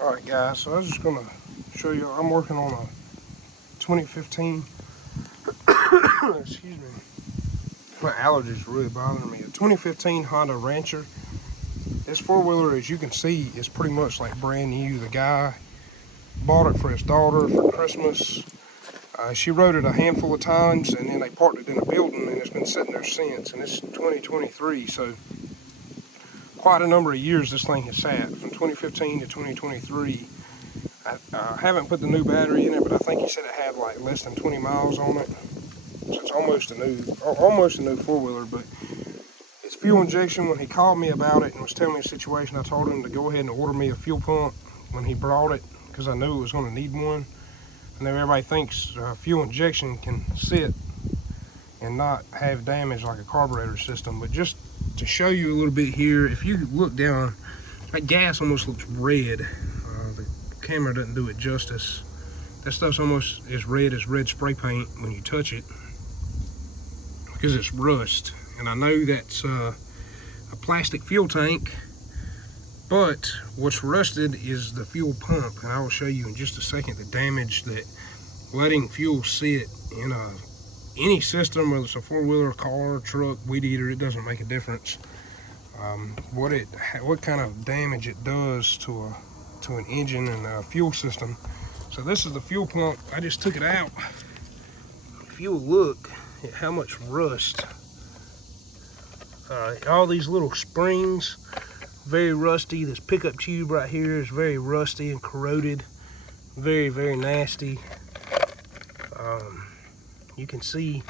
Alright guys, so I was just going to show you, I'm working on a 2015, excuse me, my allergies are really bothering me. A 2015 Honda Rancher. This four-wheeler, as you can see, is pretty much like brand new. The guy bought it for his daughter for Christmas. She rode it a handful of times and then they parked it in a building and it's been sitting there since, and it's 2023, so quite a number of years this thing has sat, from 2015 to 2023. I haven't put the new battery in it, but I think he said it had like less than 20 miles on it. So it's almost a new four-wheeler, but it's fuel injection. When he called me about it and was telling me the situation, I told him to go ahead and order me a fuel pump when he brought it, because I knew it was going to need one. I know everybody thinks fuel injection can sit and not have damage like a carburetor system, but just to show you a little bit here, if you look down, that gas almost looks red. The camera doesn't do it justice. That stuff's almost as red as red spray paint when you touch it, because it's rust. And I know that's a plastic fuel tank, but what's rusted is the fuel pump, and I will show you in just a second the damage that letting fuel sit in any system, whether it's a four-wheeler, car, truck, weed eater, it doesn't make a difference. What kind of damage it does to an engine and a fuel system. So this is the fuel pump. I just took it out. If you'll look at how much rust, all these little springs, very rusty. This pickup tube right here is very rusty and corroded, very, very nasty. You can see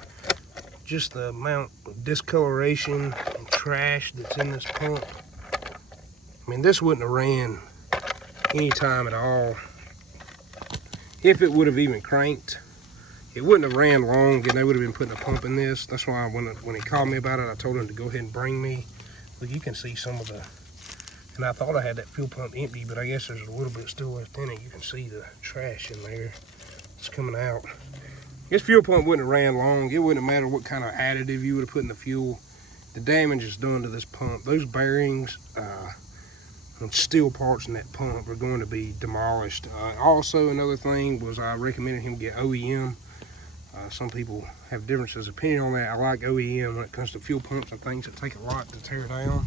just the amount of discoloration and trash that's in this pump. I mean, this wouldn't have ran any time at all. If it would have even cranked, it wouldn't have ran long, and they would have been putting a pump in this. That's why when he called me about it, I told him to go ahead and bring me. Look, you can see some of the, and I thought I had that fuel pump empty, but I guess there's a little bit still left in it. You can see the trash in there. It's coming out. This fuel pump wouldn't have ran long. It wouldn't have mattered what kind of additive you would have put in the fuel. The damage is done to this pump. Those bearings and steel parts in that pump are going to be demolished. Also, another thing was I recommended him get OEM. Some people have differences of opinion on that. I like OEM when it comes to fuel pumps and things that take a lot to tear down.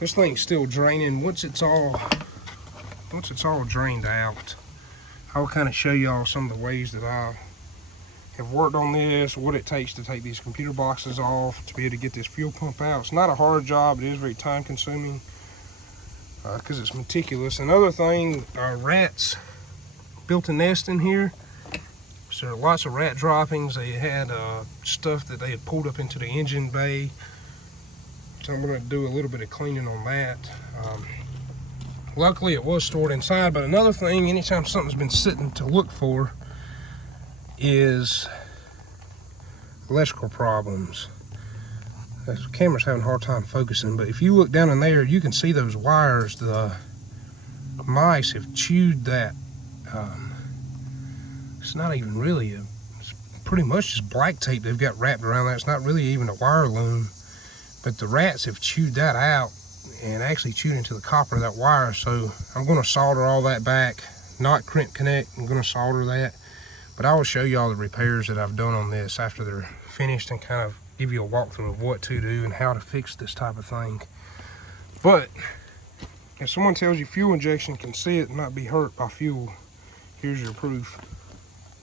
This thing's still draining. Once it's all drained out, I'll kind of show y'all some of the ways that I have worked on this, what it takes to take these computer boxes off to be able to get this fuel pump out. It's not a hard job. It is very time consuming because it's meticulous. Another thing, rats built a nest in here. So there are lots of rat droppings. They had stuff that they had pulled up into the engine bay. So I'm going to do a little bit of cleaning on that. Luckily it was stored inside, but another thing, anytime something's been sitting to look for, is electrical problems. The camera's having a hard time focusing, but if you look down in there, you can see those wires. The mice have chewed that. It's not even really it's pretty much just black tape they've got wrapped around that. It's not really even a wire loom, but the rats have chewed that out and actually chewed into the copper of that wire. So I'm going to solder all that back, not crimp connect. I'm going to solder that, but I will show you all the repairs that I've done on this after they're finished and kind of give you a walkthrough of what to do and how to fix this type of thing. But if someone tells you fuel injection can sit and not be hurt by fuel, here's your proof.